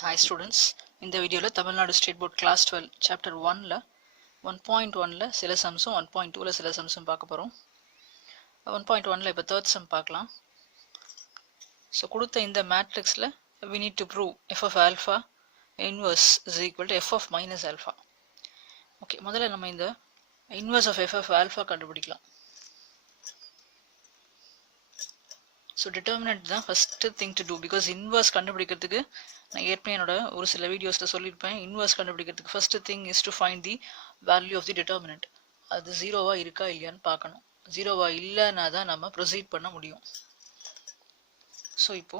Hi students, இந்த வீடியோல Tamil Nadu state board class 12 chapter 1ல 1.1ல சில சம்ஸும் 1.2ல சில சம்ஸும் பார்க்க போறோம். 1.1ல இப்போ third sum பார்க்கலாம். ஸோ கொடுத்த இந்த மேட்ரிக்ஸில் we need to prove f of alpha inverse is equal to f of minus alpha. Okay, முதல்ல நம்ம இந்த inverse of f of alpha கண்டுபிடிக்கலாம். ஸோ determinant தான் first thing to do because inverse கண்டுபிடிக்கிறதுக்கு நான் ஏற்கனவே என்னோட ஒரு சில வீடியோஸில் சொல்லியிருப்பேன். இன்வர்ஸ் கண்டுபிடிக்கிறதுக்கு first thing is to find the value of the determinant. அது ஜீரோவா இருக்கா இல்லையான்னு பார்க்கணும். ஜீரோவா இல்லைன்னா தான் நம்ம ப்ரொசீட் பண்ண முடியும். ஸோ இப்போ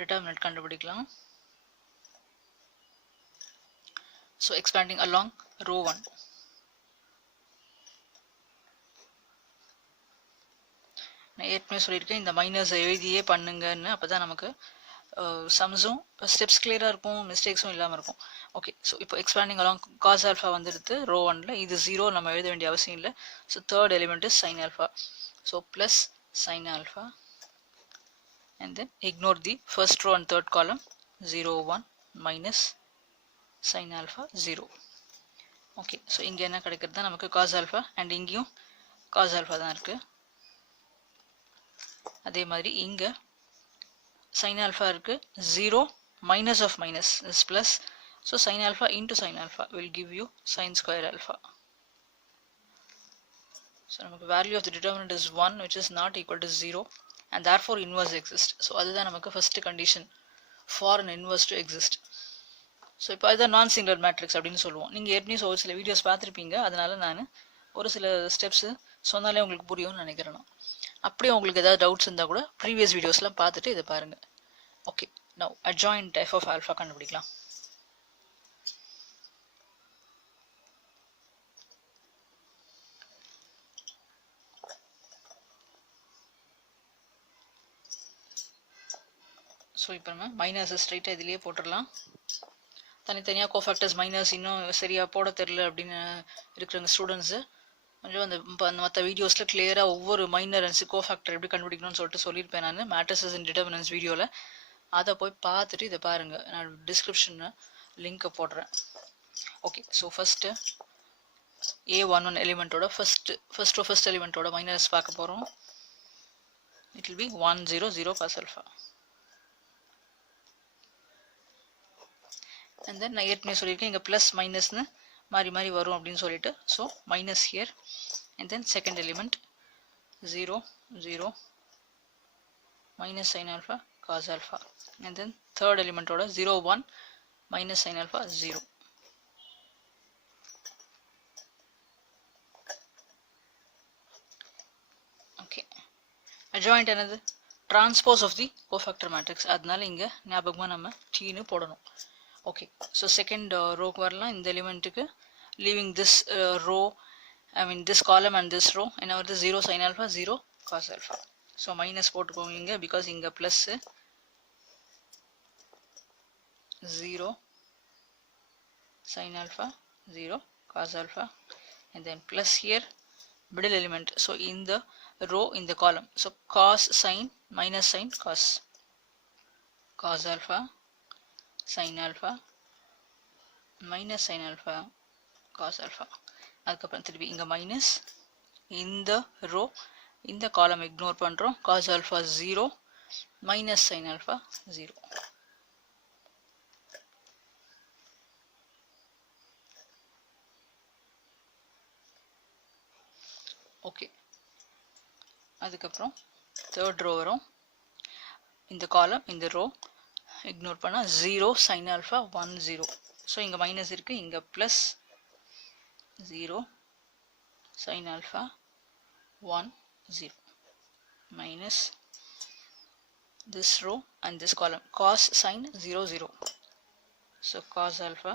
டிட்டர்மினன்ட் கண்டுபிடிக்கலாம். So expanding along row 1. நான் ஏற்கனவே சொல்லியிருக்கேன் இந்த மைனஸ் எழுதியே பண்ணுங்கன்னு, அப்போ தான் நமக்கு சம்ஸும் ஸ்டெப்ஸ் கிளியராக இருக்கும், மிஸ்டேக்ஸும் இல்லாமல் இருக்கும். ஓகே, ஸோ இப்போ எக்ஸ்பேண்டிங் அலாங் காஸ் ஆல்ஃபா வந்துடுது ரோ 1ல. இது ஜீரோ நம்ம எழுத வேண்டிய அவசியம் இல்லை. So third element is sine alpha. So plus sine alpha and then ignore the first row and third column 0 1 minus sine alpha 0. Okay, so இங்கே என்ன கிடைக்கிறது தான் நமக்கு காஸ் ஆல்ஃபா அண்ட் இங்கேயும் காஸ் ஆல்ஃபா தான் இருக்குது. அதே மாதிரி இங்கே sin alpha இருக்கு 0 minus of minus is plus, so sin alpha into sin alpha will give you sin square alpha. So நமக்கு value of the determinant is 1 which is not equal to 0 and therefore inverse exists. So அதுதான் நமக்கு first condition for an inverse to exist. So இப்போ அதுதான் நான் singular matrix அப்படின்னு சொல்லுவோம். நீங்கள் ஏற்கனவே ஒரு சில வீடியோஸ் பார்த்துருப்பீங்க, அதனால நான் ஒரு சில ஸ்டெப்ஸ் சொன்னாலே உங்களுக்கு புரியும்னு நினைக்கிறேன். அப்படியே உங்களுக்கு ஏதாவது டவுட்ஸ் இருந்தால் கூட ப்ரீவியஸ் வீடியோஸ்லாம் பார்த்துட்டு இதை பாருங்கள். Okay, now adjoint f of alpha கண்டுபிடிக்கலாம். ஸோ இப்போ நம்ம மைனஸ் ஸ்ட்ரைட்டாக இதிலேயே போட்டுடலாம். தனித்தனியாக கோஃபேக்டர்ஸ் மைனஸ் இன்னும் சரியாக போட தெரில அப்படின்னு இருக்கிற ஸ்டூடெண்ட்ஸு கொஞ்சம் அந்த மற்ற வீடியோஸில் கிளியராக ஒவ்வொரு மைனர் அண்ட் கோஃபேக்டர் எப்படி கண்டுபிடிக்கணும்னு சொல்லிட்டு சொல்லியிருப்பேன் நான் மேட்ரிசஸ் அண்ட் டிட்டர்மினன்ஸ் வீடியோவில். அதை போய் பார்த்துட்டு இதை பாருங்கள், நான் டிஸ்கிரிப்ஷனில் லிங்க்கை போடுறேன். ஓகே, ஸோ ஃபஸ்ட்டு A11 எலிமெண்ட்டோட ஃபர்ஸ்ட் எலிமெண்ட்டோட மைனஸ் பார்க்க போகிறோம். It will be 1 0 0 cos alpha. And then நான் ஏற்கனவே சொல்லியிருக்கேன் இங்கே ப்ளஸ் மைனஸ்னு மாறி மாறி வரும் அப்படின்னு சொல்லிட்டு. So minus here and then second element 0 0 minus sin alpha cos alpha and then third element order 0 1 minus sin alpha 0. Okay, adjoint another transpose of the cofactor matrix, அதனால இங்க ஞாபகமா நம்ம t னு போடணும். Okay, so second row க்கு வரலாம். இந்த எலிமெண்ட்டுக்கு leaving this row, I mean this column and this row, என்ன வருது 0 sin alpha 0 cos alpha. So minus போட்டுக்கோங்க இங்கே, பிகாஸ் இங்கே plus 0 sin alpha 0 cos alpha and then plus here middle element. So in the row, in the column, so cos sin minus sin cos alpha sin alpha minus sin alpha cos alpha. அதுக்கப்புறம் திருப்பி இங்கே minus இந்த row இந்த காலம் ignore பண்ணுறோம். cos alpha 0 minus sin alpha 0. Okay, அதுக்கப்புறம் third row வரும். இந்த காலம் இந்த ரோ இக்னோர் பண்ணால் 0 sin alpha 1 0. ஸோ இங்கே மைனஸ் இருக்குது, இங்கே plus 0 sin alpha 1 0 minus this row and this column cos sin 0 0. So cos alpha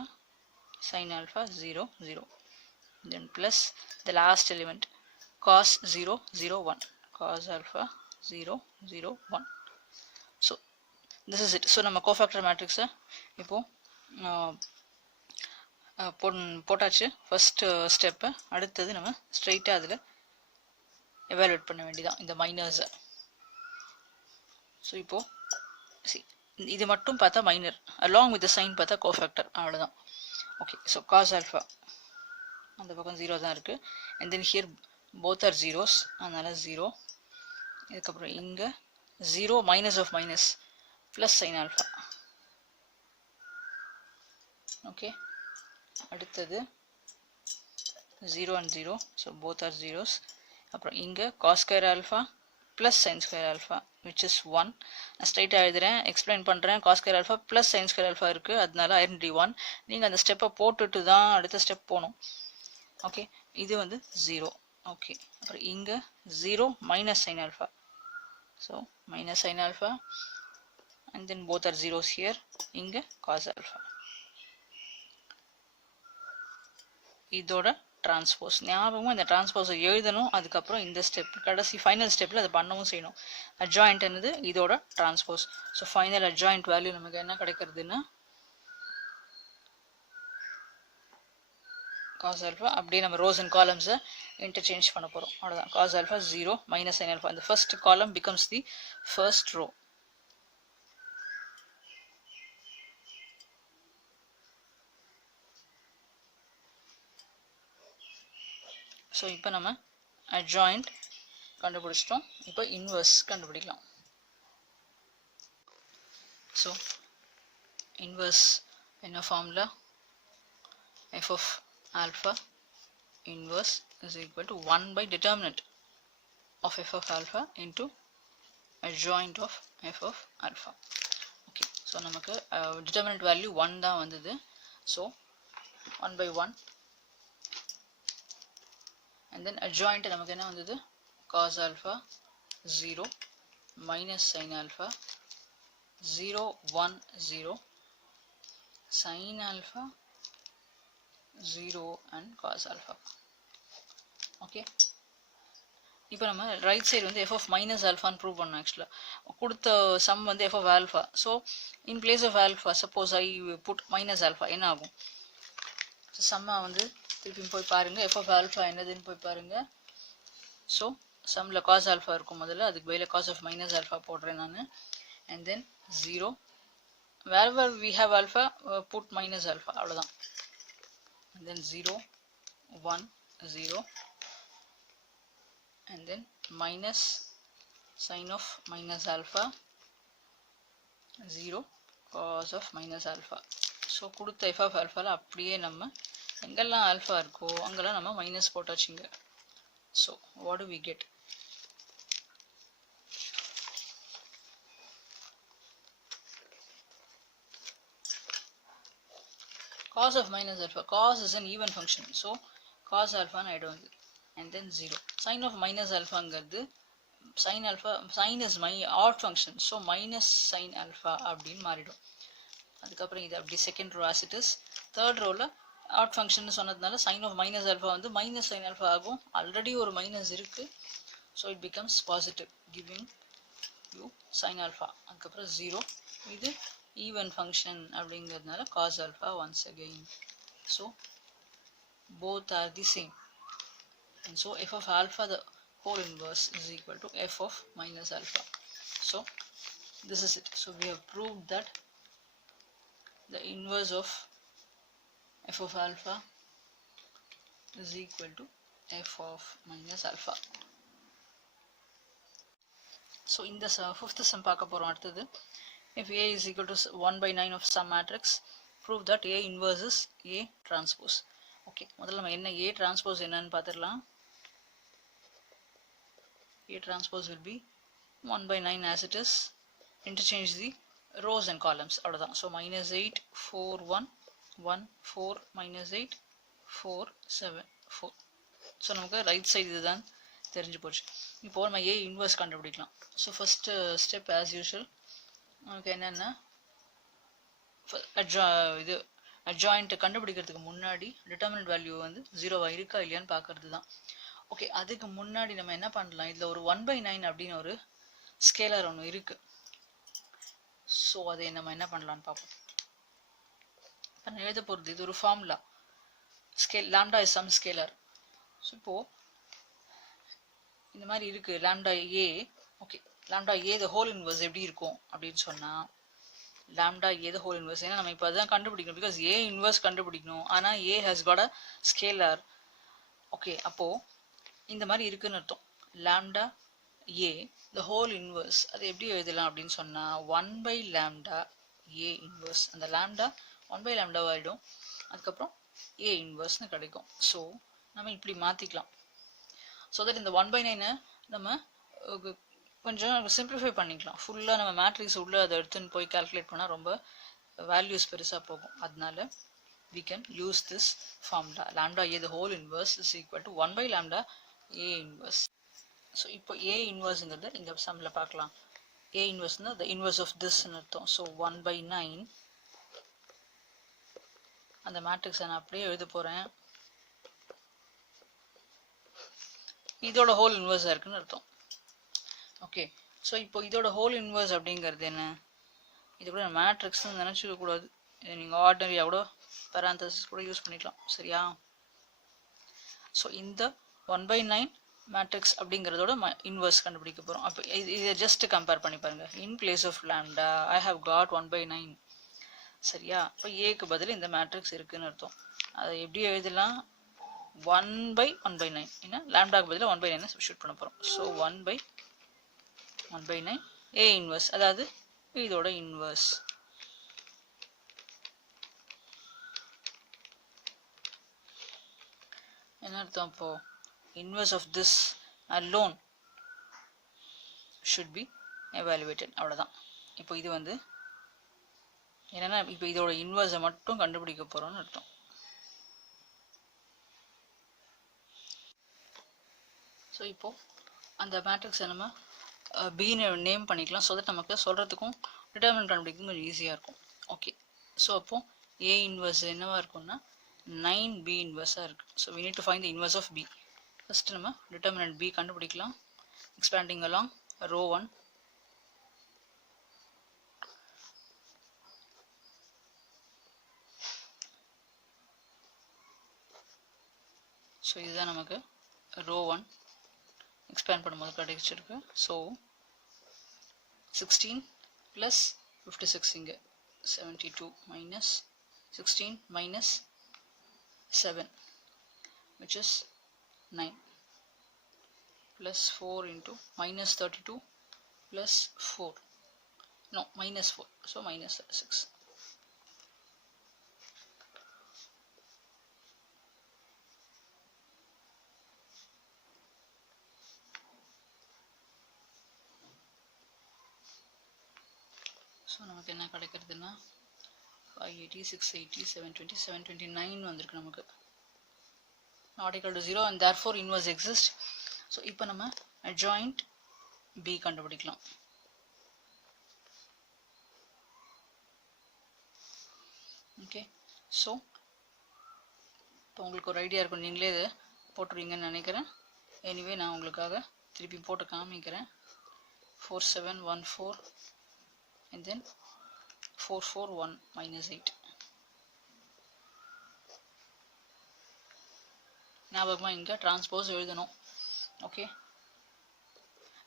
sin alpha 0 0 then plus the last element cos 0 0 1 cos alpha 0 0 1. So this is it. So நம்ம cofactor matrix இப்போ போட்டாச்சு first step. அடுத்தது நம்ம ஸ்ட்ரைட்டாக அதில் evaluate பண்ண வேண்டியதான் இந்த மைனர்ஸை. ஸோ இப்போது இது மட்டும் பார்த்தா minor, along with the sign பார்த்தா கோஃபேக்டர், அவ்வளோதான். ஓகே, ஸோ காஸ் ஆல்ஃபா அந்த பக்கம் 0 தான் இருக்குது. And then here both are zeros, அதனால் 0. இதுக்கப்புறம் இங்கே 0 minus of minus plus sine alpha. Okay, அடுத்தது 0 and 0, so both are zeros. அப்புறம் இங்கே cos square alpha plus sine square alpha which is 1. நான் ஸ்ட்ரைட்டாக எழுதுகிறேன், எக்ஸ்பிளைன் பண்ணுறேன். Cos square alpha plus sine square alpha இருக்குது, அதனால ஐடென்டிட்டி 1. நீங்கள் அந்த ஸ்டெப்பை போட்டுட்டு தான் அடுத்த ஸ்டெப் போகணும். ஓகே, இது வந்து 0. ஓகே, அப்புறம் இங்கே 0 minus sine alpha, so minus sine alpha and then both are zeros here. இங்கே காஸ் ஆல்ஃபா. இதோட டிரான்ஸ்போஸ் ஞாபகமும் இந்த டிரான்ஸ்போஸை எழுதணும். அதுக்கப்புறம் இந்த ஸ்டெப் கடைசி ஃபைனல் ஸ்டெப்பில் அதை பண்ணவும் செய்யணும். அட்ஜாயிண்ட் என்னது, இதோட transpose. So final adjoint value நமக்கு என்ன கிடைக்கிறதுன்னா காஸ் ஆல்ஃபா. அப்படியே நம்ம ரோஸ் அண்ட் காலம்ஸை இன்டர்சேஞ்ச் பண்ண போகிறோம், அவ்வளோதான். Cos alpha 0 minus sine alpha, இந்த first column becomes the first row. So இப்போ நம்ம அட்ஜாயிண்ட் கண்டுபிடிச்சிட்டோம். இப்போ இன்வர்ஸ் கண்டுபிடிக்கலாம். ஸோ இன்வர்ஸ் என்ன formula, f of alpha inverse is equal to 1 by determinant of f of alpha into adjoint of f of alpha. Okay, so நமக்கு determinant value 1 தான் வந்தது. So 1 by 1 and then adjoint நமக்கு என்ன வந்தது, cos alpha 0 minus sin alpha 0 1 0 sin alpha 0 and cos alpha. Okay, இப்போ நம்ம right side வந்து f of minus alpha prove பண்ணோம். ஆக்சுவலாக கொடுத்த சம் வந்து f of alpha. So in place of alpha suppose I put minus alpha என்ன ஆகும்? So சம்மா வந்து திருப்பி போய் பாருங்கள், f of alpha என்னதுன்னு போய் பாருங்கள். ஸோ சம்மில் காஸ் ஆல்ஃபா இருக்கும் முதல்ல, அதுக்கு பதிலாக காஸ் ஆஃப் மைனஸ் ஆல்ஃபா போடுறேன் நான். And then 0 wherever we have alpha put minus alpha, அவ்வளோதான். and then 0 1 0 and then minus sin of minus alpha 0 cos of minus alpha. So கொடுத்த f of alpha அப்படியே நம்ம எங்கெல்லாம் ஆல்ஃபா இருக்கோ அங்கெல்லாம் நம்ம மைனஸ் போட்டாச்சுங்க. So what do we get? cos of minus alpha, cos is an even function, so cos alpha ன்னு ஆயிடும் இது. and then 0 sin of minus alphaங்கிறது sin alpha, sin is my odd function, so minus sin alpha அப்படின்னு மாறிடும். அதுக்கப்புறம் இது அப்படி second row as it is. Third ரோவில் odd function சொன்னதுனால sin of minus alpha வந்து மைனஸ் sin alpha ஆகும். ஆல்ரெடி ஒரு மைனஸ் இருக்குது, so it becomes positive giving you sin alpha. அதுக்கப்புறம் 0, இது ஈவன் ஃபங்க்ஷன் அப்படிங்கிறதுனால cos alpha once again. So both are the same, and so f of alpha the whole inverse is equal to f of minus alpha. So this is it. So we have proved that the inverse of f of alpha is equal to f of minus alpha. So in the fifth sum பார்க்க போறோம் அடுத்தது. If A is equal to 1 by 9 of some matrix, prove that A inverse is A transpose. Okay, முதல்ல நம்ம என்ன A transpose என்னன்னு பார்த்துடலாம். A transpose will be 1 by 9 as it is. Interchange the rows and columns, அவ்வளோதான். So minus 8 4 1 1 4 minus 8 4 7 4. So நமக்கு right side இதுதான் தெரிஞ்சு போச்சு. இப்போ நம்ம ஏ இன்வர்ஸ் கண்டுபிடிக்கலாம். So first step as usual நமக்கு என்னென்னா இது அட்ஜாயிண்ட் கண்டுபிடிக்கிறதுக்கு முன்னாடி டிட்டர்மினன்ட் வேல்யூ வந்து 0 இருக்கா இல்லையான்னு பார்க்கறது தான். ஓகே, அதுக்கு முன்னாடி நம்ம என்ன பண்ணலாம், இதில் ஒரு 1 by 9 அப்படின்னு ஒரு ஸ்கேலர் ஒன்று இருக்குது. ஸோ அதை நம்ம என்ன பண்ணலான்னு பார்ப்போம். இப்போ நான் எழுத போகிறது இது ஒரு formula, scale lambda is some scalar. So இப்போது இந்த மாதிரி இருக்குது lambda A. Okay, lambda A the whole inverse எப்படி இருக்கும் அப்படின்னு சொன்னால் lambda a the whole inverse. ஏன்னா நம்ம இப்போ அதான் கண்டுபிடிக்கணும், பிகாஸ் a inverse கண்டுபிடிக்கணும். ஆனால் a has got a scalar. Okay, அப்போ இந்த மாதிரி இருக்குன்னு அர்த்தம். lambda a the whole inverse அது எப்படி எழுதலாம் அப்படின்னு சொன்னா 1 by lambda a inverse. அந்த lambda 1 by lambda ஆயிடும், அதுக்கப்புறம் a inverse கிடைக்கும். ஸோ நம்ம இப்படி மாத்திக்கலாம். ஸோ தட் இந்த 1/9 நம்ம கொஞ்சம் சிம்பிளிஃபை பண்ணிக்கலாம். ஃபுல்லாக நம்ம மேட்ரிக்ஸ் உள்ள அதை எடுத்துன்னு போய் கால்குலேட் பண்ணால் ரொம்ப வேல்யூஸ் பெருசாக போகும். அதனால we can use this formula. lambda a the whole inverse is equal to 1 by lambda a inverse. So இப்போ a inverseங்கிறது இந்த சம்மில் பார்க்கலாம். a inverseனா the inverse of this அர்த்தம். ஸோ 1/9 அந்த மேட்ரிக்ஸை நான் அப்படியே எழுத போகிறேன். இதோட ஹோல் இன்வர்ஸாக இருக்குன்னு அர்த்தம். ஓகே, ஸோ இப்போ இதோட ஹோல் இன்வர்ஸ் அப்படிங்கிறது என்ன? இது கூட மேட்ரிக்ஸ்ன்னு நினச்சிக்க கூடாது. இதை நீங்கள் ஆர்டினரியாக கூட பேராந்தசிஸ் கூட யூஸ் பண்ணிக்கலாம். சரியா? ஸோ இந்த 1/9 மேட்ரிக்ஸ் அப்படிங்கிறதோட இன்வர்ஸ் கண்டுபிடிக்க போகிறோம். அப்போ இதை ஜஸ்ட் கம்பேர் பண்ணி பாருங்கள். In place of lambda I have got 1/9. சரியா? இப்போ ஏக்கு பதில் இந்த மேட்ரிக்ஸ் இருக்குன்னு அர்த்தம். அதை எப்படி எழுதலாம்? 1/1/9. ஏன்னா லாம்டாக்கு பதிலாக 1/9 சப்ஸ்டிட்யூட் பண்ண போகிறோம். ஸோ 1/1/9 a இன்வர்ஸ், அதாவது இதோட இன்வர்ஸ். என்ன அர்த்தம்? இப்போ inverse of this alone should be evaluated. அவ்வளோதான். இப்போ இது வந்து என்னன்னா இப்போ இதோட இன்வர்ஸை மட்டும் கண்டுபிடிக்க போகிறோம்னு அர்த்தம். ஸோ இப்போ அந்த மேட்ரிக்ஸை நம்ம பின்னு நேம் பண்ணிக்கலாம். ஸோ தட் நமக்கு சொல்கிறதுக்கும் டிட்டர்மினன்ட் கண்டுபிடிக்கும் கொஞ்சம் ஈஸியாக இருக்கும். ஓகே, ஸோ அப்போது ஏ இன்வர்ஸ் என்னவாக இருக்கும்னா 9b இன்வர்ஸாக இருக்குது. So we need to find the inverse of b. First நம்ம டிட்டர்மினன்ட் b கண்டுபிடிக்கலாம். Expanding along row 1. ஸோ இதுதான் நமக்கு ரோ 1 எக்ஸ்பேண்ட் பண்ணும்போது கிடைச்சிருக்கு. ஸோ 16 + 56 இங்கே 72 minus 16 minus 7 which is 9 plus 4 into minus 32 plus 4, no minus 4, so minus 6. So நமக்கு என்ன கிடைக்கிறதுனா 580, 680, 720, 729 வந்திருக்கு நமக்கு. not equal to 0 and therefore inverse exists. So இப்போ நம்ம adjoint b கண்டுபிடிக்கலாம். ஓகே, ஸோ இப்போ உங்களுக்கு ஒரு ஐடியா இருக்கும், நீங்களே இதை போட்டுருவீங்கன்னு நினைக்கிறேன். எனிவே நான் உங்களுக்காக திருப்பி போட்டு காமிக்கிறேன். 4714 and then 441 minus 8. ஞாபகமாக இங்கே டிரான்ஸ்போஸ் எழுதணும். ஓகே,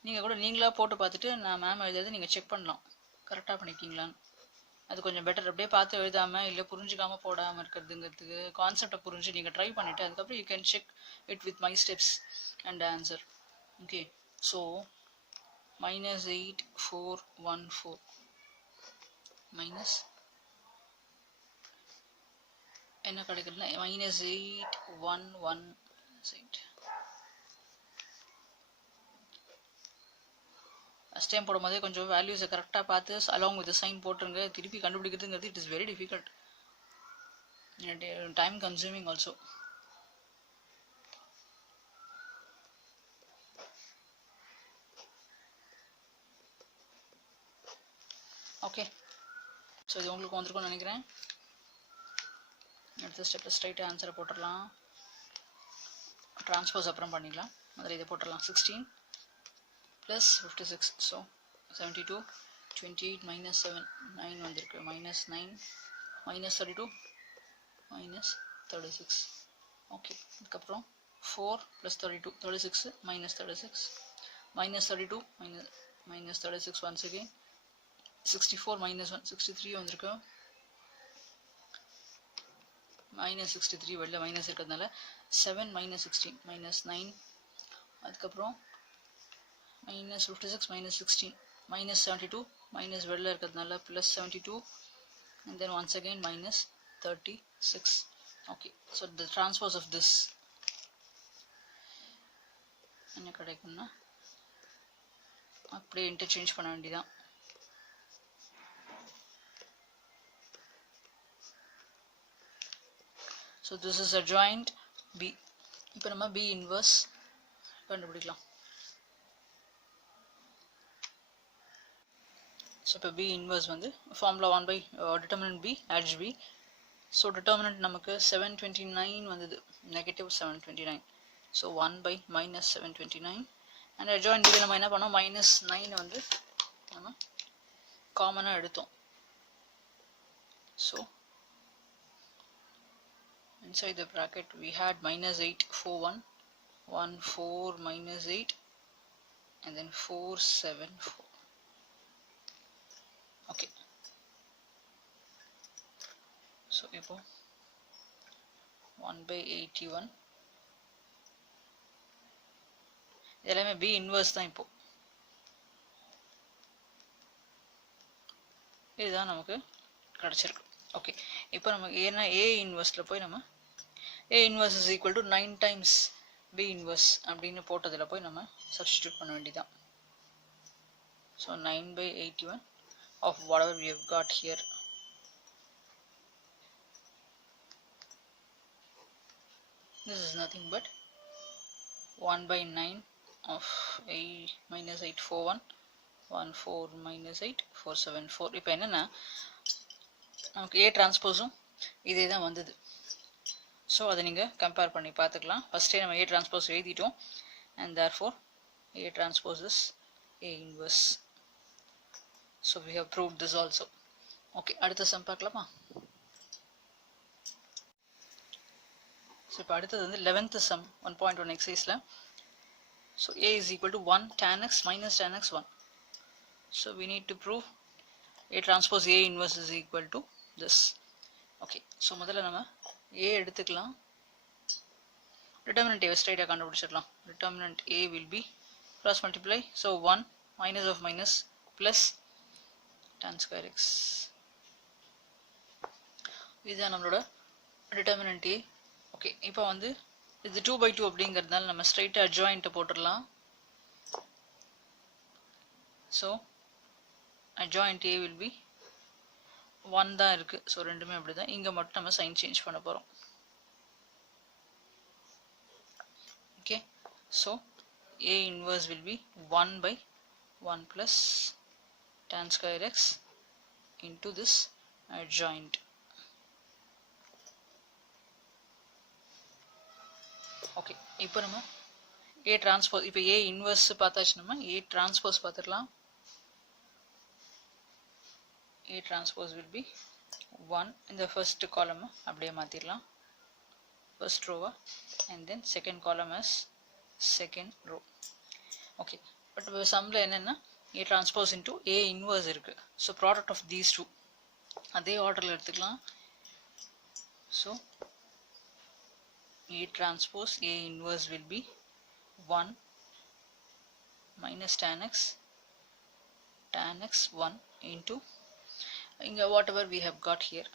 நீங்கள் கூட நீங்களாக போட்டு பார்த்துட்டு நான் மேம் எழுதுறது நீங்கள் செக் பண்ணலாம், கரெக்டாக பண்ணியிருக்கீங்களான்னு. அது கொஞ்சம் பெட்டர். அப்படியே பார்த்து எழுதாமல் இல்லை புரிஞ்சுக்காமல் போடாமல் இருக்கிறதுங்கிறதுக்கு கான்செப்டை புரிஞ்சு நீங்கள் ட்ரை பண்ணிவிட்டு அதுக்கப்புறம் you can check it with my steps and answer. Okay, so -8414 minus என்ன கிடைக்குதுன்னா -811. ஃபஸ்ட் டைம் போடும் போதே கொஞ்சம் வேல்யூஸை கரெக்டாக பார்த்து அலாங் வித் சைன் போட்டுருங்க. திருப்பி கண்டுபிடிக்கிறதுங்கிறது it is very difficult, time consuming also. Okay, so இது உங்களுக்கு வந்திருக்கும்னு நினைக்கிறேன். அடுத்த ஸ்டெப்பில் ஸ்ட்ரைட்டாக ஆன்சரை போட்டுடலாம். ட்ரான்ஸ்போஸ் அப்புறம் பண்ணிக்கலாம், அதில் இதை போட்டுடலாம். 16 + 56, ஸோ 72, 28 minus 7, 9 வந்திருக்கு. -9 -32 -36. ஓகே, அதுக்கப்புறம் 4 + 32, 36 -36 -32 -36 once again 64 minus 1 63 வந்திருக்கு. minus 63 வெளில மைனஸ் இருக்கிறதுனால 7 minus 16 minus 9. அதுக்கப்புறம் minus 56 minus 16 minus 72 minus வெளில இருக்கிறதுனால plus 72 and then once again minus 36. okay, so the transpose of this என்ன கிடைக்கும்னா அப்படியே இன்டர்சேஞ்ச் பண்ண வேண்டியதான். so this is adjoint B. இப்போ நம்ம B inverse கண்டுபிடிக்கலாம். so இப்போ B inverse வந்து formula 1 by determinant B adj B. so determinant நமக்கு 729 வந்தது, negative 729. so 1 by minus 729 and adjoint B நம்ம என்ன பண்ணோம், minus 9 வந்து நம்ம காமனாக எடுத்தோம். so inside the bracket we had minus 8 4 1 1 4 minus 8 and then 4 7 4. okay, so இப்போ 1 by 81 எல்லாமே B inverse தான். இப்போ இதுதான் நமக்கு கிடைச்சிருக்கு. ஓகே, இப்போ நம்ம ஏன்னா A இன்வர்ஸில் போய் நம்ம A inverse is equal to 9 times B inverse அப்படின்னு போட்டதில் போய் நம்ம சப்ஸ்டிடியூட் பண்ண வேண்டியதான். so 9 by 81 of whatever we have got here. this is nothing but 1 by 9 of 8 minus 841 1 4 minus 8 474. இப்போ என்னன்னா நமக்கு A டிரான்ஸ்போஸும் இதே தான் வந்தது. ஸோ அதை நீங்கள் கம்பேர் பண்ணி பார்த்துக்கலாம். ஃபஸ்ட்டே நம்ம A டிரான்ஸ்போஸ் எழுதிட்டோம் and therefore A transpose is A inverse. so we have proved this also. okay, அடுத்த சம் பார்க்கலாமா? ஸோ இப்போ அடுத்தது வந்து 11th sum 1.1 exerciseல. so A is equal to 1 tan x minus tan x 1. so we need to prove A transpose A inverse is equal to this. okay, so முதல்ல நம்ம A எடுத்துக்கலாம். determinant A ஸ்ட்ரைட்டாக கண்டுபிடிச்சிடலாம். determinant A will be cross multiply. so 1 minus of minus plus tan square x. இதுதான் நம்மளோட determinant A. okay, இப்போ வந்து இது 2 by 2 அப்படிங்கிறதுனால நம்ம ஸ்ட்ரைட்டாக adjoint போட்டுடலாம். so adjoint A will be 1 தான் இருக்கு. ஸோ ரெண்டுமே அப்படி தான். இங்கே மட்டும் நம்ம சைன் சேஞ்ச் பண்ண போகிறோம். Okay, so A inverse will be 1 by 1 plus tan square x into this adjoint. Okay, இப்போ நம்ம A transpose, இப்போ A inverse பார்த்தாச்சு, நம்ம A transpose பார்த்துக்கலாம். A transpose will be 1 in the first column அப்படியே மாத்திரலாம், first row, and then second column as second row. okay, but இப்போ சம்ல என்னன்னா A transpose into A inverse இருக்கு. so product of these two அதே ஆர்டர்ல எடுத்துக்கலாம். so A transpose A inverse will be 1 minus tan x 1 into whatever we have got here.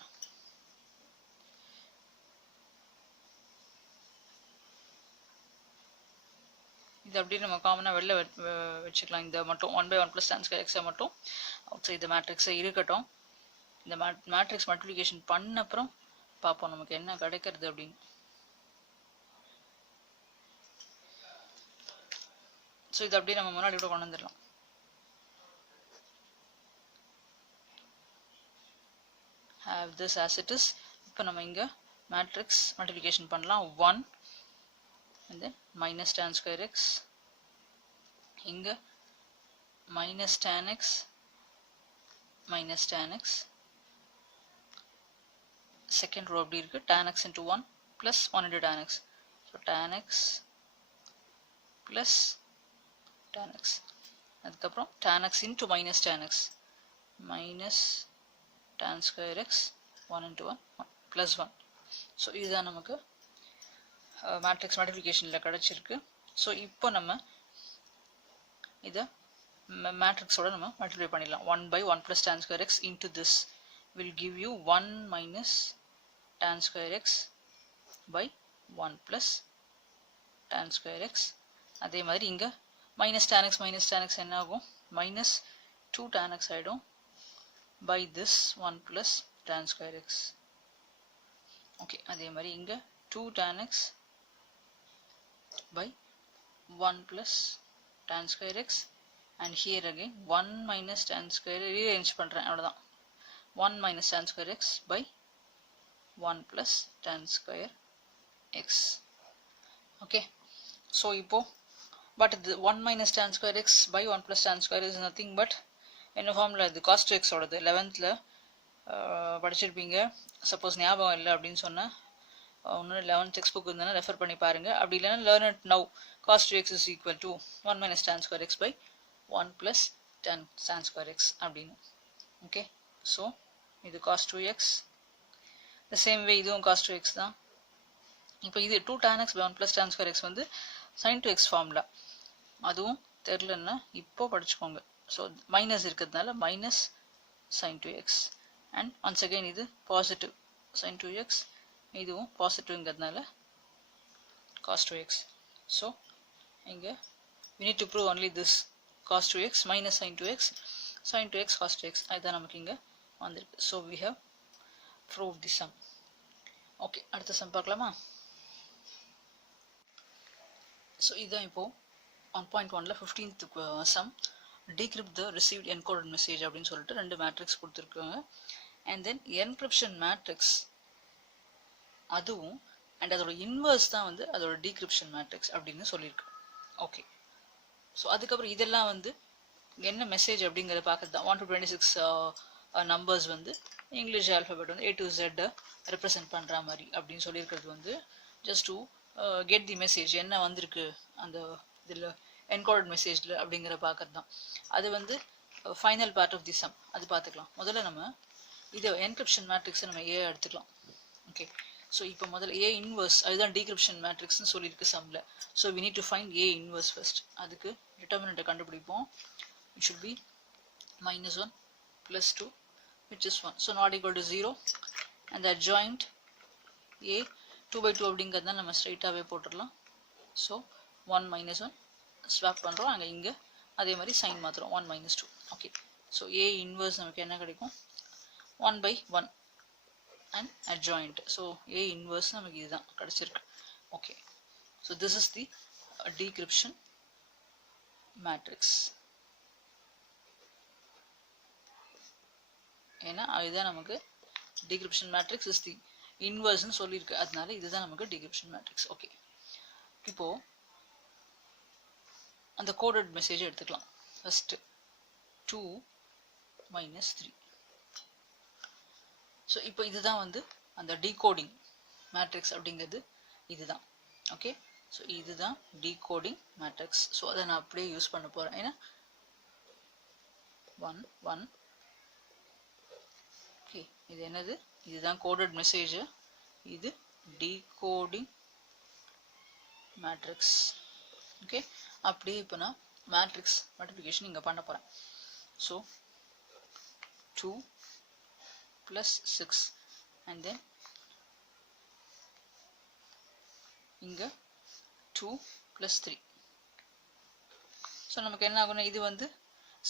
இது அப்படியே நம்ம காமனாக வெளில வச்சுக்கலாம். இந்த மட்டும் 1 by 1 plus tan square x மட்டும் அவுட் சைட் இந்த மேட்ரிக்ஸை இருக்கட்டும். இந்த மேட்ரிக்ஸ் மல்டிப்ளிகேஷன் பண்ண அப்புறம் பார்ப்போம் நமக்கு என்ன கிடைக்கிறது அப்படின்னு. ஸோ இது அப்படியே நம்ம முன்னாடி கூட கொண்டு வந்துடலாம். have this as it is. இப்போ நம்ம இங்க மேட்ரிக்ஸ் மல்டிப்ளிகேஷன் பண்ணலாம். 1 and then minus tan square x, இங்க minus tan x minus tan x, second row அப்படி இருக்கு, tan x into 1 plus 1 into tan x. so tan x plus tan x, அதுக்கப்புறம் tan x into minus tan x minus tan square x 1 into 1 1 plus 1. So இதுதான் நமக்கு matrix மல்டிப்ளிகேஷனில் கிடச்சிருக்கு. So இப்போ நம்ம இதை மேட்ரிக்ஸோட நம்ம மல்டிப்ளை பண்ணிடலாம். 1 by 1 plus tan square x into this will give you 1 minus tan square x by 1 plus tan square x. அதே மாதிரி இங்கே minus tan x என்ன ஆகும்? minus 2 tan x ஆகிடும் by this 1 plus tan square x. Okay, அதே மாதிரி இங்கே 2 tan x by 1 plus tan square x and here again 1 minus tan square rearrange பண்ணுறேன் அவ்வளோதான். 1 minus tan square x by 1 plus tan square x. Okay, so இப்போ but இது 1 minus tan square x by 1 plus tan square is nothing but என்ன ஃபார்மில் இது cos 2x ஓடது 11th படிச்சிருப்பீங்க. Suppose ஞாபகம் இல்லை அப்படின்னு சொன்னால் ஒன்று 11th டெக்ஸ்ட் புக் இருந்தாலும் ரெஃபர் பண்ணி பாருங்கள். அப்படி இல்லைன்னா learn it now. cos 2x is equal to 1 minus tan square x by 1 plus tan square x அப்படின்னு. ஓகே, ஸோ இது cos 2x. the same way இதுவும் cos 2x தான். இப்போ இது 2 tan x by 1 plus tan square x வந்து sin 2x formula. அதுவும் தெரிலன்னா இப்போ படிச்சுக்கோங்க. ஸோ மைனஸ் இருக்கிறதுனால minus sin 2x and once again இது பாசிட்டிவ் sin 2x, இதுவும் பாசிட்டிவ்ங்கிறதுனால cos 2x. ஸோ இங்கே we need to prove only this cos 2x minus sin 2x cos 2x. அதுதான் நமக்கு இங்கே வந்திருக்கு. So we have proved the sum. Okay, அடுத்த sum பார்க்கலாமா? So இதுதான் இப்போது 1.1ல் 15th sum. decrypt the received encoded message அப்படின்னு சொல்லிட்டு 2 மேட்ரிக்ஸ் கொடுத்துருக்காங்க. and then encryption மேட்ரிக்ஸ் அதுவும் அண்ட் அதோட இன்வர்ஸ் தான் வந்து அதோட டீக்ரிப்ஷன் மேட்ரிக்ஸ் அப்படின்னு சொல்லியிருக்கு. ஓகே, ஸோ அதுக்கப்புறம் இதெல்லாம் வந்து என்ன மெசேஜ் அப்படிங்கிறத பார்க்குறது தான். 1 to 26 நம்பர்ஸ் வந்து இங்கிலீஷ் ஆல்ஃபபெட் வந்து A to Z ரெப்ரசென்ட் பண்ணுற மாதிரி அப்படின்னு சொல்லியிருக்கிறது வந்து just to get the message என்ன வந்திருக்கு அந்த இதில் என்கோடட் மெசேஜில் அப்படிங்கிற பார்க்கறது தான். அது வந்து final part of the sum. அது பார்த்துக்கலாம். முதல்ல நம்ம இது என்கிரிப்ஷன் மேட்ரிக்ஸை நம்ம ஏ எடுத்துக்கலாம். ஓகே, ஸோ இப்போ முதல்ல ஏ இன்வர்ஸ் அதுதான் டீக்ரிப்ஷன் மேட்ரிக்ஸ்னு சொல்லியிருக்கு சம்மில். So we need to find A inverse first. அதுக்கு டிட்டர்மினண்ட்டை கண்டுபிடிப்போம். It should be -1 + 2 which is 1. So not equal to 0 and adjoint a 2/2 அப்படிங்கிறது தான் நம்ம ஸ்ட்ரைட்டாகவே போட்டுடலாம். ஸோ 1 - 1 ஸ்வாப் பண்ணுறோம். அங்கே இங்கே அதே மாதிரி சைன் மாத்திரம் 1 - 2. ஓகே, ஸோ ஏ இன்வர்ஸ் நமக்கு என்ன கிடைக்கும்? 1/1 and adjoint. So A inverse நமக்கு இதுதான் கிடச்சிருக்கு. Okay, so this is the decryption matrix. ஏன்னா இதுதான் நமக்கு decryption matrix is the inverse ன்னு சொல்லியிருக்கு. அதனால இதுதான் நமக்கு decryption matrix. ஓகே, இப்போ அந்த கோடட் மெசேஜ் எடுத்துக்கலாம். ஃபர்ஸ்ட் 2 - 3. ஸோ இப்போ இதுதான் வந்து அந்த டீகோடிங் மேட்ரிக்ஸ் அப்படிங்கிறது இதுதான். ஓகே, ஸோ இதுதான் டீகோடிங் மேட்ரிக்ஸ். ஸோ அதை நான் அப்படியே யூஸ் பண்ண போகிறேன். ஏன்னா 1 1. ஓகே, இது என்னது? இதுதான் கோடட் மெசேஜ். இது டீகோடிங் மேட்ரிக்ஸ். ஓகே, அப்படியே இப்போ நான் மேட்ரிக்ஸ் மல்டிப்ளிகேஷன் இங்கே பண்ண போகிறேன். ஸோ 2 + 6 and then இங்கே 2 + 3. ஸோ நமக்கு என்ன ஆகும்னா இது வந்து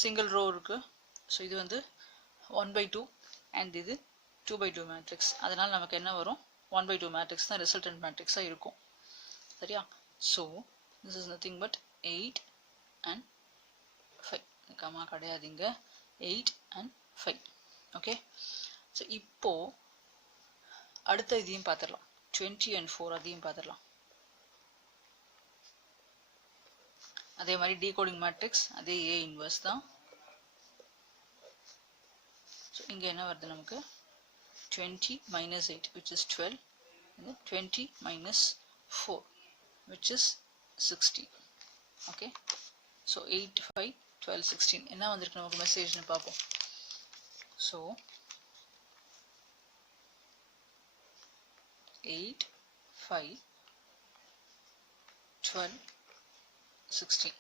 சிங்கிள் ரோ இருக்குது. ஸோ இது வந்து 1/2 அண்ட் இது 2/2 மேட்ரிக்ஸ். அதனால் நமக்கு என்ன வரும்? 1/2 மேட்ரிக்ஸ் தான் ரிசல்டன்ட் மேட்ரிக்ஸாக இருக்கும். சரியா? So this is nothing but 8 and 5. Comma கிடையாதுங்க. 8 and 5. ஓகே, ஸோ இப்போ அடுத்த இதையும் பார்த்துடலாம். 20 and 4 அதையும் பார்த்துடலாம். அதே மாதிரி டீகோடிங் மேட்ரிக்ஸ் அதே ஏ இன்வர்ஸ் தான். ஸோ இங்கே என்ன வருது நமக்கு? 20 - 8 which is 12 and 20 - 4 which is 16. Okay, so 8 5 12 16 என்ன வந்திருக்கு நமக்கு மெசேஜ்னு பார்ப்போம். So 8, 5, 12, 16.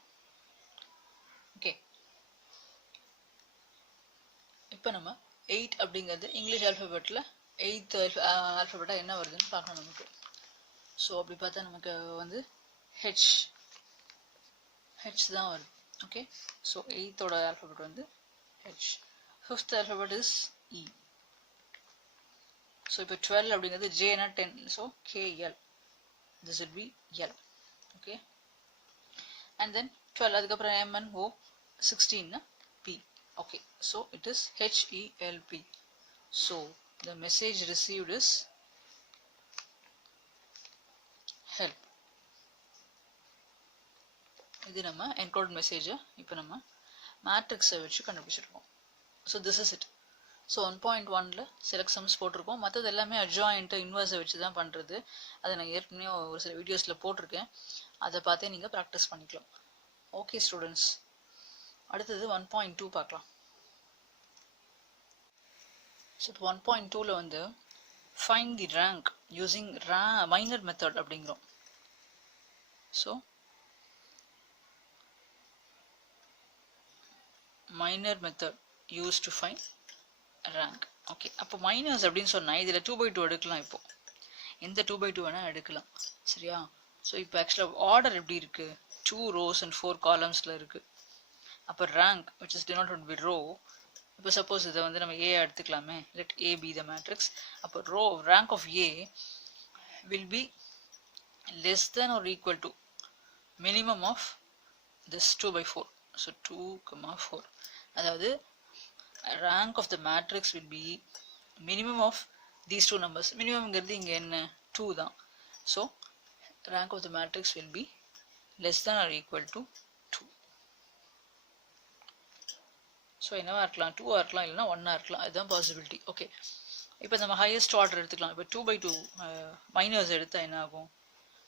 Okay. இப்போ நம்ம 8 அப்படிங்கிறது இங்கிலீஷ் ஆல்ஃபபெட்டில் 8th ஆல்ஃபபெட்டாக என்ன வருதுன்னு பார்க்கணும் நமக்கு. ஸோ அப்படி பார்த்தா நமக்கு வந்து ஹெச் தான் வருது. ஓகே, ஸோ 8th ஆல்ஃபபெட் வந்து H. 5th alphabet is E. So இப்போ 12 அப்படிங்கிறது ஜேனா 10, ஸோ KL, this will be L. Okay, and then 12 அதுக்கப்புறம் MNO, 16 P. Okay, so it is HELP. So the message received is help. இது நம்ம encoded message இப்போ நம்ம மேட்ரிக்ஸை வச்சு கண்டுபிடிச்சிருக்கோம். So this is it. So 1.1ல செலக்ட் சம்ஸ் போட்டிருக்கோம். மற்றது எல்லாமே அட்ஜாயிண்ட்டு இன்வர்ஸை வச்சு தான் பண்ணுறது. அதை நான் ஏற்கனவே ஒரு சில வீடியோஸில் போட்டிருக்கேன். அதை பார்த்தே நீங்கள் ப்ராக்டிஸ் பண்ணிக்கலாம். ஓகே ஸ்டூடெண்ட்ஸ், அடுத்தது 1.2 பார்க்கலாம். ஸோ 1.2ல வந்து find the rank using minor method அப்படிங்கிறோம். So minor method use to find rank. Okay, அப்போ மைனர்ஸ் அப்படின்னு சொன்னால் இதில் 2/2 எடுக்கலாம். இப்போது எந்த 2/2 வேணால் எடுக்கலாம். சரியா? ஸோ இப்போ ஆக்சுவலாக ஆர்டர் எப்படி இருக்குது? 2 rows and 4 columnsல இருக்குது. அப்போ rank which is denoted by row. இப்போ சப்போஸ் இதை வந்து நம்ம ஏ எடுத்துக்கலாமே, let A be the matrix. அப்போ rank of A will be less than or equal to minimum of this 2/4. So 2, 4. அதாவது rank of the matrix will be minimum of these two numbers. minimumங்கிறது இங்கே என்ன? 2 தான். So rank of the matrix will be less than or equal to 2. So என்னவா இருக்கலாம்? 2 இருக்கலாம், இல்லைனா 1 இருக்கலாம். அதுதான் பாசிபிலிட்டி. ஓகே, இப்போ நம்ம ஹையஸ்ட் ஆர்டர் எடுத்துக்கலாம். இப்போ 2/2 மைனர்ஸ் எடுத்தால் என்ன ஆகும்?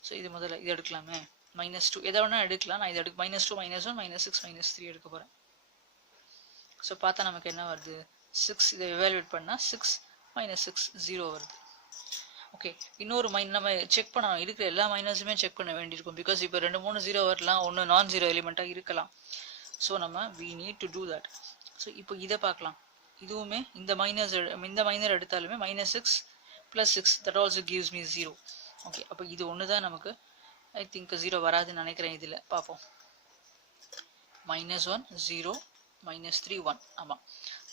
ஸோ இது முதல்ல இது எடுக்கலாமே, -2 எதை வேணால் எடுக்கலாம். நான் இது -2, -1, -6, -3 எடுக்க போகிறேன். ஸோ பார்த்தா நமக்கு என்ன வருது? 6. இதை எவாலுவேட் பண்ணால் 6 - 6 0 வருது. ஓகே, இன்னொரு நம்ம செக் பண்ணணும். இருக்கிற எல்லா மைனஸுமே செக் பண்ண வேண்டியிருக்கும். பிகாஸ் இப்போ 2, 3 0 வரலாம், ஒன்று நான்-0 எலிமெண்ட்டாக இருக்கலாம். ஸோ நம்ம we need to do that. So இப்போ இதை பார்க்கலாம். இதுவுமே இந்த மைனர் எடுத்தாலுமே -6 + 6 that also gives me 0. Okay, அப்போ இது ஒன்று தான் நமக்கு ஐ திங்க் 0 வராதுன்னு நினைக்கிறேன். இதில் பார்ப்போம். -1 0, -3 1. ஆமாம்.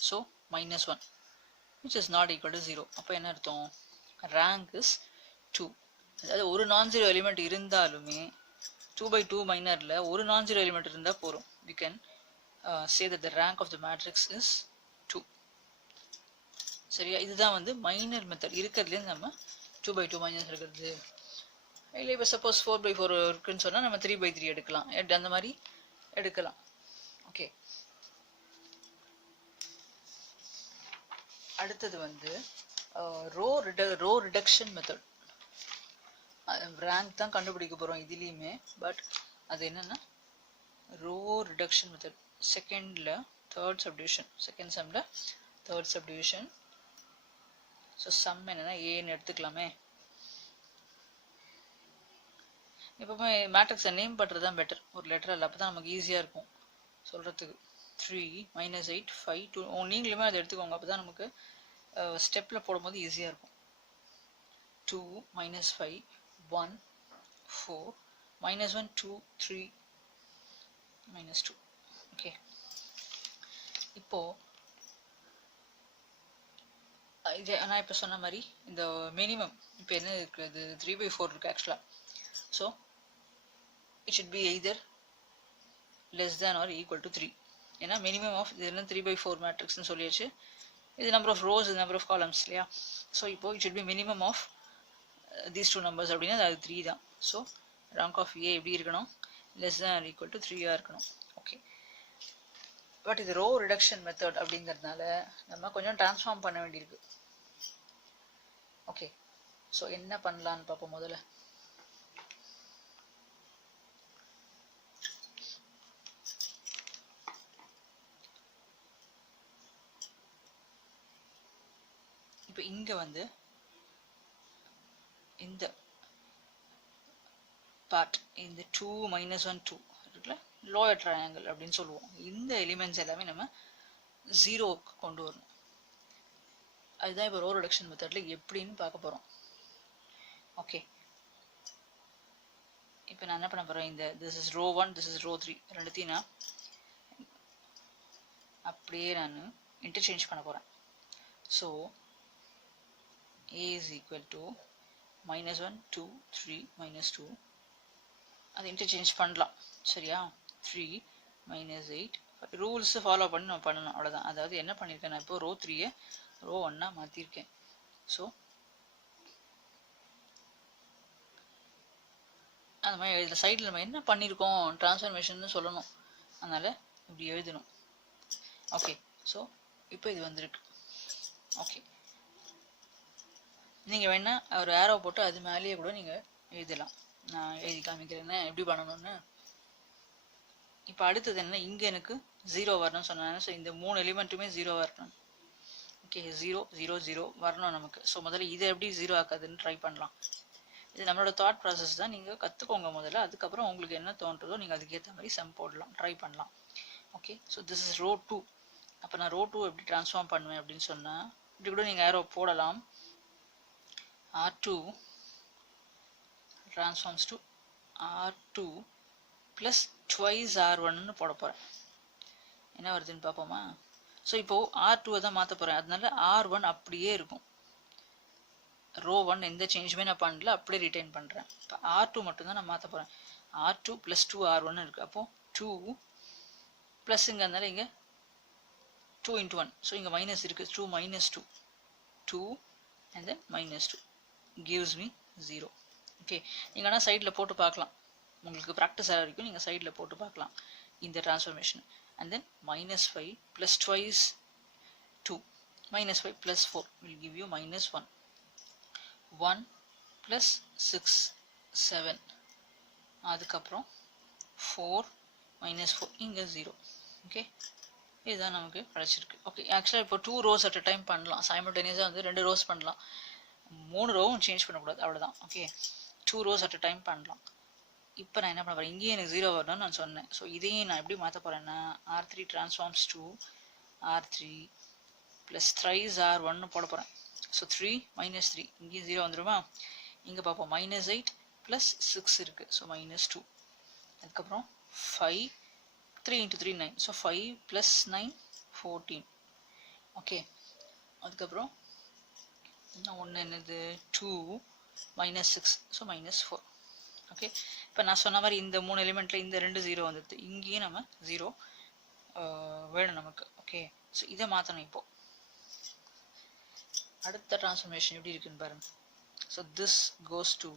So -1 which is not equal to 0. அப்போ என்ன அர்த்தம்? rank is 2. அதாவது ஒரு நான்-0 எலிமெண்ட் இருந்தாலுமே 2/2 மைனரில் ஒரு நான்-0 எலிமெண்ட் இருந்தால் போகிறோம். we can say that the rank of the matrix is 2. சரியா? இதுதான் வந்து மைனர் மெத்தட். இருக்கிறதுலேருந்து நம்ம 2/2 மைனஸ் எடுக்கிறது. இல்லை இப்போ சப்போஸ் 4/4 இருக்குன்னு சொன்னால் நம்ம 3/3 எடுக்கலாம். அந்த மாதிரி எடுக்கலாம். ஓகே, அடுத்தது வந்து ரோ ரிடக்ஷன் மெத்தட். ரேங்க் தான் கண்டுபிடிக்க போகிறோம் இதுலேயுமே. பட் அது என்னென்னா ரோ ரிடக்ஷன் மெத்தட். செகண்ட் சம்மில் தேர்ட் சப்டிவிஷன். ஸோ சம் என்னென்னா ஏன்னு எடுத்துக்கலாமே. எப்பவுமே மேட்ரிக்ஸை நேம் பண்ணுறது தான் பெட்டர், ஒரு லெட்டர் இல்லை. அப்போ தான் நமக்கு ஈஸியாக இருக்கும் சொல்கிறதுக்கு. 3 -8 5 2. நீங்களுமே அதை எடுத்துக்கோங்க, அப்போ தான் நமக்கு ஸ்டெப்பில் போடும்போது ஈஸியாக இருக்கும். 2 -5 1 4 -1 2 3 -2. ஓகே, இப்போது இது நான் இப்போ சொன்ன மாதிரி இந்த மினிமம் இப்போ என்ன இருக்குது? 3/4 இருக்குது ஆக்சுவலாக. So it should B either less than or equal to 3. ஏன்னா மினிமம் ஆஃப் இது என்ன 3/4 மேட்ரிக்ஸ்னு சொல்லியாச்சு. இது நம்பர் ஆஃப் ரோஸ், இது நம்பர் ஆஃப் காலம்ஸ் இல்லையா? ஸோ இப்போ it should be minimum of these 2 numbers அப்படின்னா அது 3 தான். ஸோ rank of A எப்படி இருக்கணும்? Less than or equal to 3 இருக்கணும். ஓகே, பட் இது ரோ ரிடக்ஷன் மெத்தட் அப்படிங்கிறதுனால நம்ம கொஞ்சம் டிரான்ஸ்ஃபார்ம் பண்ண வேண்டியிருக்கு. ஓகே, ஸோ என்ன பண்ணலான்னு பார்ப்போம். முதல்ல இங்கே வந்து இந்த பார்ட் இந்த 2 -1 2 இருக்குல்ல, லோயர் ட்ரையாங்கிள் அப்படின்னு சொல்லுவோம். இந்த எலிமெண்ட்ஸ் எல்லாமே நம்ம 0க்கு கொண்டு வரணும். அதுதான் இப்போ ரோ ரிடக்ஷன் மெத்தடில் எப்படின்னு பார்க்க போகிறோம். ஓகே, இப்போ நான் என்ன பண்ண போகிறேன், இந்த this is row 1, this is row 3 ரெண்டுத்தையும் நான் அப்படியே நான் இன்டர்சேஞ்ச் பண்ண போகிறேன். So A is equal to -1 2 3 -2 அது இன்டர்சேஞ்ச் பண்ணலாம். சரியா? 3 -8 ரூல்ஸ் ஃபாலோ பண்ணி நம்ம பண்ணணும், அவ்வளோதான். அதாவது என்ன பண்ணியிருக்கேன், நான் இப்போ ரோ 3 ரோ 1 மாற்றிருக்கேன். ஸோ அந்த மாதிரி எழுத சைடில் நம்ம என்ன பண்ணியிருக்கோம் டிரான்ஸ்ஃபர்மேஷன் சொல்லணும், அதனால் இப்படி எழுதணும். ஓகே, ஸோ இப்போ இது வந்திருக்கு. ஓகே, நீங்கள் வேணால் ஒரு ஏரோ போட்டு அது மேலேயே கூட நீங்கள் எழுதலாம். நான் எழுதி காமிக்கிறேன்னு எப்படி பண்ணணும்னு. இப்போ அடுத்தது என்ன, இங்கே எனக்கு 0 வரணும்னு சொன்னாங்க. ஸோ இந்த 3 எலிமெண்ட்டுமே 0 வரணும். ஓகே, 0 0 0 வரணும் நமக்கு. ஸோ முதல்ல இதை எப்படி 0 ஆக்காதுன்னு ட்ரை பண்ணலாம். இது நம்மளோட தாட் ப்ராசஸ் தான், நீங்கள் கற்றுக்கோங்க முதல்ல. அதுக்கப்புறம் உங்களுக்கு என்ன தோன்றதோ நீங்கள் அதுக்கேற்ற மாதிரி சம் போடலாம், ட்ரை பண்ணலாம். Okay, so this is row 2. அப்போ நான் ரோ 2 எப்படி ட்ரான்ஸ்ஃபார்ம் பண்ணுவேன் அப்படின்னு சொன்னால், இப்படி கூட நீங்கள் ஏரோ போடலாம். R2 transforms to R2 plus twice R1 போட போகிறேன். என்ன வருதுன்னு பார்ப்போமா? ஸோ இப்போது R2 தான் மாற்ற போகிறேன், அதனால R1 அப்படியே இருக்கும். ரோ 1 எந்த சேஞ்சுமே நான் பண்ணல, அப்படியே ரிட்டைன் பண்ணுறேன். இப்போ R2 மட்டும்தான் நான் மாற்ற போகிறேன். R2 + 2R1 இருக்குது. அப்போது 2 ப்ளஸ் இங்கே இருந்தாலும் இங்கே 2 × 1. ஸோ இங்கே மைனஸ் இருக்குது, 2 - 2 2 and then -2 gives me 0. Okay, நீங்கள் ஆனால் சைடில் போட்டு பார்க்கலாம், உங்களுக்கு ப்ராக்டிஸ் ஆகிற வரைக்கும் நீங்கள் சைடில் போட்டு பார்க்கலாம் இந்த transformation. And then -5 + twice 2 -5 + 4 will give you -1 1 + 6 7 அதுக்கப்புறம் 4 -4 இங்கே 0. ஓகே, இதுதான் நமக்கு கிடச்சிருக்கு. ஓகே, ஆக்சுவலாக இப்போ 2 rows அட் அ டைம் பண்ணலாம். சைமல்டேனியஸாக வந்து 2 rows பண்ணலாம், 3 ரோவும் சேஞ்ச் பண்ணக்கூடாது, அவ்வளோதான். Okay, 2 rows at a time பண்ணலாம். இப்போ நான் என்ன பண்ண போகிறேன், இங்கேயே எனக்கு 0 வரணும்னு நான் சொன்னேன். ஸோ இதையும் நான் எப்படி மாற்ற போகிறேன்னா, R3 transforms to R3 + thrice R1 போட போகிறேன். ஸோ 3 - 3 இங்கேயும் 0 வந்துடுமா? இங்கே பார்ப்போம், -8 + 6 இருக்குது. ஸோ -2. அதுக்கப்புறம் 5 3 × 3 9. ஸோ 5 + 9 14. ஓகே, அதுக்கப்புறம் இன்னும் ஒன்று என்னது, 2 -6. ஸோ -4. ஓகே, இப்போ நான் சொன்ன மாதிரி இந்த 3 எலிமெண்ட்டில் இந்த 2 0 வந்துடுது. இங்கேயும் நம்ம 0 வேணும் நமக்கு. ஓகே, ஸோ இதை மாற்றணும். இப்போது அடுத்த ட்ரான்ஸ்ஃபர்மேஷன் எப்படி இருக்குன்னு பாருங்கள். ஸோ திஸ் கோஸ் டு,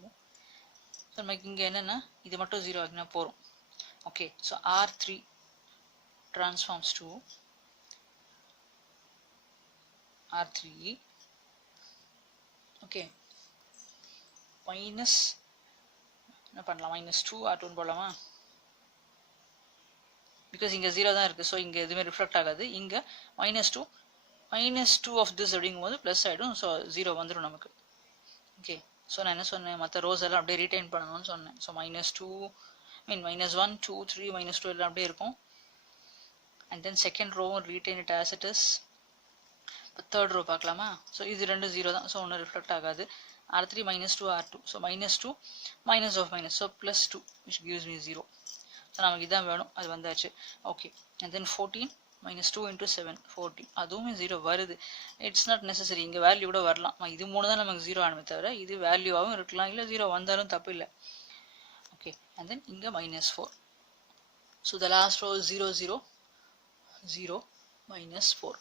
நமக்கு இங்கே என்னென்னா இது மட்டும் 0 ஆகினா போகிறோம். Okay, so R3 transforms to R3. Okay, minus என்ன பண்ணலாம், -2 R2 போடலாமா? பிகாஸ் இங்கே 0 தான் இருக்குது, ஸோ இங்கே எதுவுமே ரிஃப்ளெக்ட் ஆகாது. இங்கே -2 ஆஃப் திஸ் அப்படிங்கும்போது ப்ளஸ் ஆகிடும். ஸோ 0 வந்துடும் நமக்கு. ஓகே, ஸோ நான் என்ன சொன்னேன், மற்ற ரோஸ் எல்லாம் அப்படியே ரீடைன் பண்ணணும்னு சொன்னேன். ஸோ -2 -1 2 3 -2 எல்லாம் அப்படியே இருக்கும். அண்ட் தென் செகண்ட் ரோவும் retain it as it is. இப்போ தேர்ட் ரோ பார்க்கலாமா? ஸோ இது 2 0 தான், ஸோ ஒன்றும் ரிஃப்ளெக்ட் ஆகாது. R3 -2 R2. So -2 - of -, so +2 which gives me 0. So நமக்கு இதான் வேணும், அது வந்தாச்சு. ஓகே, அண்ட் தென் 14 -2 × 7 14. அதுவுமே 0 வருது. இட்ஸ் நாட் நெசசரி, இங்கே வேல்யூ கூட வரலாம். இது 3 தான் நமக்கு 0 ஆனுமே தவிர இது வேல்யூவாகவும் இருக்கலாம், இல்லை 0 வந்தாலும் தப்பு இல்லை. ஓகே, அண்ட் தென் இங்கே -4. So the last row 0 0 0 -4.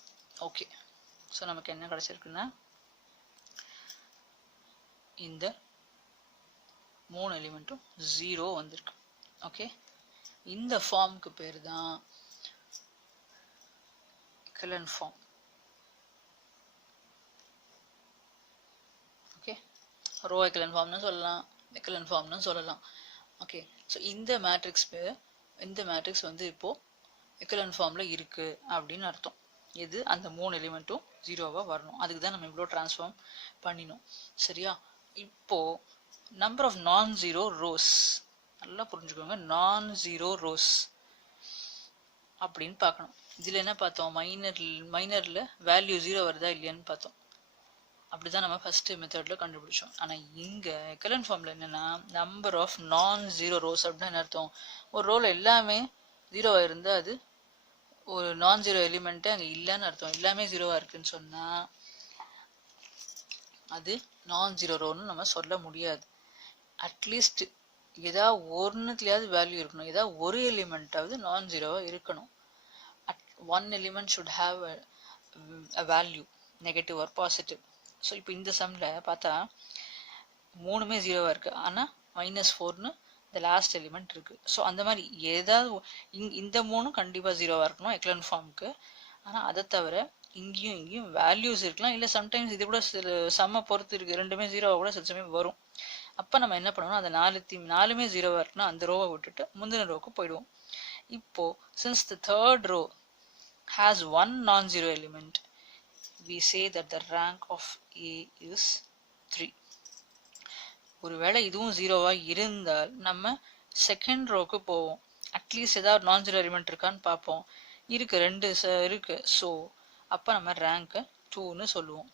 Okay, so நமக்கு என்ன கிடச்சிருக்குன்னா இந்த 3 எலிமெண்ட்டும் 0 வந்திருக்கு. ஓகே, இந்த ஃபார்முக்கு பேர் தான் echelon form. Okay, row echelon ஃபார்ம்னு சொல்லலாம், எக்கலன் ஃபார்ம்னு சொல்லலாம். ஓகே, ஸோ இந்த மேட்ரிக்ஸ் வந்து இப்போது எக்கலன் ஃபார்மில் இருக்குது அப்படின்னு அர்த்தம். எது அந்த 3 எலிமெண்ட்டும் ஜீரோவாக வரணும். அதுக்கு தான் நம்ம இவ்வளோ ட்ரான்ஸ்ஃபார்ம் பண்ணினோம். சரியா? இப்போ நம்பர் ஆஃப் நான் ஜீரோ ரோஸ், நல்லா புரிஞ்சுக்கோங்க, நான் ஜீரோ ரோஸ் அப்படின்னு பார்க்கணும். இதில் என்ன பார்த்தோம், மைனரில் வேல்யூ ஜீரோ வருதா இல்லையான்னு பார்த்தோம். அப்படி தான் நம்ம ஃபஸ்ட்டு மெத்தடில் கண்டுபிடிச்சோம். ஆனால் இங்கே எக்கலன் ஃபார்மில் என்னென்னா நம்பர் ஆஃப் நான் ஜீரோ ரோஸ் அப்படின்னா என்ன அர்த்தம், ஒரு ரோல் எல்லாமே ஜீரோவாக இருந்தால் அது ஒரு நான் ஜீரோ எலிமெண்ட்டே அங்கே இல்லைன்னு அர்த்தம். எல்லாமே ஜீரோவாக இருக்குதுன்னு சொன்னால் அது நான் ஜீரோ ரோன்னு நம்ம சொல்ல முடியாது. அட்லீஸ்ட் ஏதாவது ஒன்றுத்துலையாவது வேல்யூ இருக்கணும், ஏதாவது ஒரு எலிமெண்ட்டாவது நான் ஜீரோவாக இருக்கணும். One element should have a value, negative or positive. So இப்போ இந்த சம்மில் பார்த்தா 3மே ஜீரோவாக இருக்குது, ஆனால் -4ன்னு இந்த லாஸ்ட் எலிமெண்ட் இருக்குது. ஸோ அந்த மாதிரி ஏதாவது இந்த 3ம் கண்டிப்பாக ஜீரோவாக இருக்கணும் எக்லன் ஃபார்முக்கு. ஆனால் அதை தவிர இங்கேயும் வேல்யூஸ் இருக்கலாம், இல்லை சம்டைம்ஸ் இது கூட சில சம்மை பொறுத்து இருக்குது, ரெண்டுமே ஜீரோவாக கூட சில சமயம் வரும். அப்போ நம்ம என்ன பண்ணணும், அந்த 4மே ஜீரோவாக இருக்குன்னா அந்த ரோவை விட்டுட்டு முந்தின ரோவுக்கு போயிடுவோம். இப்போது since the third row has one non-zero element, we say that the rank of A is 3. ஒருவேளை இதுவும் ஜீரோவாக இருந்தால் நம்ம செகண்ட் ரோவுக்கு போவோம். அட்லீஸ்ட் ஏதாவது நான் ஜீரோ எலிமெண்ட் இருக்கான்னு பார்ப்போம். இருக்குது, 2 இருக்குது. ஸோ அப்போ நம்ம ரேங்க்கை 2ன்னு சொல்லுவோம்.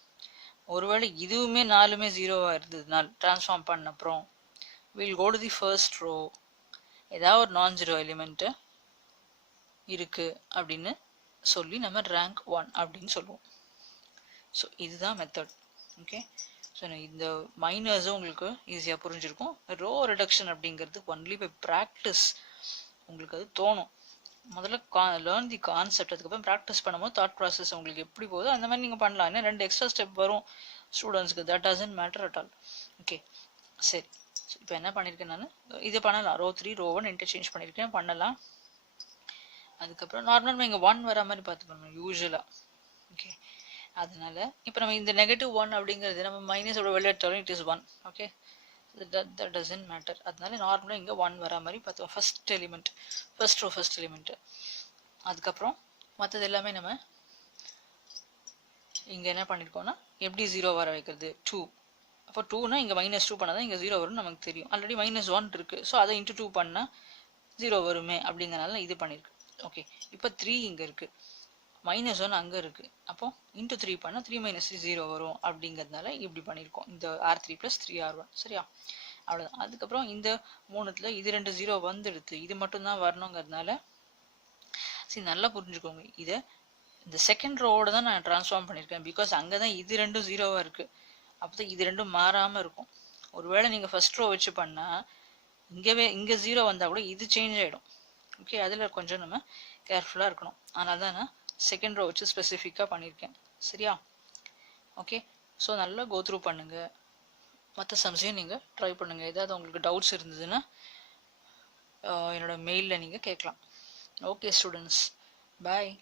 ஒருவேளை இதுவுமே 4மே ஜீரோவாக இருந்ததுனால் ட்ரான்ஸ்ஃபார்ம் பண்ண அப்புறம் will go to the first row, ஏதாவது ஒரு நான் ஜீரோ எலிமெண்ட்டு இருக்குது அப்படின்னு சொல்லி நம்ம ரேங்க் 1 அப்படின்னு சொல்லுவோம். ஸோ இதுதான் மெத்தட். ஓகே, ஸோ இந்த மைனர்ஸும் உங்களுக்கு ஈஸியாக புரிஞ்சிருக்கும். ரோ ரிடக்ஷன் அப்படிங்கிறது ஒன்லி பை ப்ராக்டிஸ் உங்களுக்கு அது தோணும். முதல்ல லேர்ன் தி கான்செப்ட், அதுக்கப்புறம் ப்ராக்டிஸ் பண்ணும்போது தாட் ப்ராசஸ் உங்களுக்கு எப்படி போகுதோ அந்த மாதிரி நீங்கள் பண்ணலாம். ஏன்னா 2 எக்ஸ்ட்ரா ஸ்டெப் வரும் ஸ்டூடெண்ட்ஸ்க்கு, that doesn't matter at all. Okay, சரி. இப்போ என்ன பண்ணியிருக்கேன், நான் இது பண்ணலாம், ரோ 3 ரோ 1 இன்டர்சேஞ்ச் பண்ணியிருக்கேன், பண்ணலாம். அதுக்கப்புறம் நார்மலாக இங்கே 1 வர மாதிரி பார்த்துக்கணும் யூஸ்வலாக. ஓகே, அதனால இப்போ நம்ம இந்த -1 அப்படிங்கிறது நம்ம மைனஸோட வெளியெடுத்தாலும் it is 1. Okay, that doesn't matter. அதனால நார்மலாக இங்கே 1 வர மாதிரி பார்த்தோம். First element, first row first element. அதுக்கப்புறம் மற்றது எல்லாமே நம்ம இங்கே என்ன பண்ணியிருக்கோம்னா எப்படி ஜீரோ வர வைக்கிறது, 2. அப்போ 2னா இங்கே -2 பண்ணால் தான் இங்கே ஜீரோ வரும்னு நமக்கு தெரியும். ஆல்ரெடி -1 இருக்குது, ஸோ அதை × 2 பண்ணால் ஜீரோ வருமே அப்படிங்கிறனால இது பண்ணியிருக்கு. ஓகே, இப்போ 3 இங்கே இருக்குது, -1 அங்கே இருக்குது, அப்போ × 3 பண்ணால் 3 - 3 0 வரும் அப்படிங்கிறதுனால இப்படி பண்ணியிருக்கோம், இந்த R3 + 3R1. சரியா? அவ்வளோதான். அதுக்கப்புறம் இந்த 3த்தில் இது 2 0 வந்துடுது, இது மட்டும்தான் வரணுங்கிறதுனால சரி நல்லா புரிஞ்சுக்கோங்க. இதை இந்த செகண்ட் ரோவோட தான் நான் ட்ரான்ஸ்ஃபார்ம் பண்ணியிருக்கேன். பிகாஸ் அங்கே தான் இது 2 0வாக இருக்குது, அப்போ தான் இது 2 மாறாமல் இருக்கும். ஒருவேளை நீங்கள் ஃபர்ஸ்ட் ரோ வச்சு பண்ணால் இங்கே 0 வந்தால் கூட இது சேஞ்ச் ஆகிடும். ஓகே, அதில் கொஞ்சம் நம்ம கேர்ஃபுல்லாக இருக்கணும். அதனால தான் நான் செகண்ட் ரோ வச்சு ஸ்பெசிஃபிக்காக பண்ணியிருக்கேன். சரியா? ஓகே, ஸோ நல்லா கோத்ரூ பண்ணுங்கள், மற்ற சம்ஸையும் நீங்கள் ட்ரை பண்ணுங்கள். ஏதாவது உங்களுக்கு டவுட்ஸ் இருந்ததுன்னா என்னோட மெயிலில் நீங்கள் கேட்கலாம். ஓகே ஸ்டூடெண்ட்ஸ், பாய்.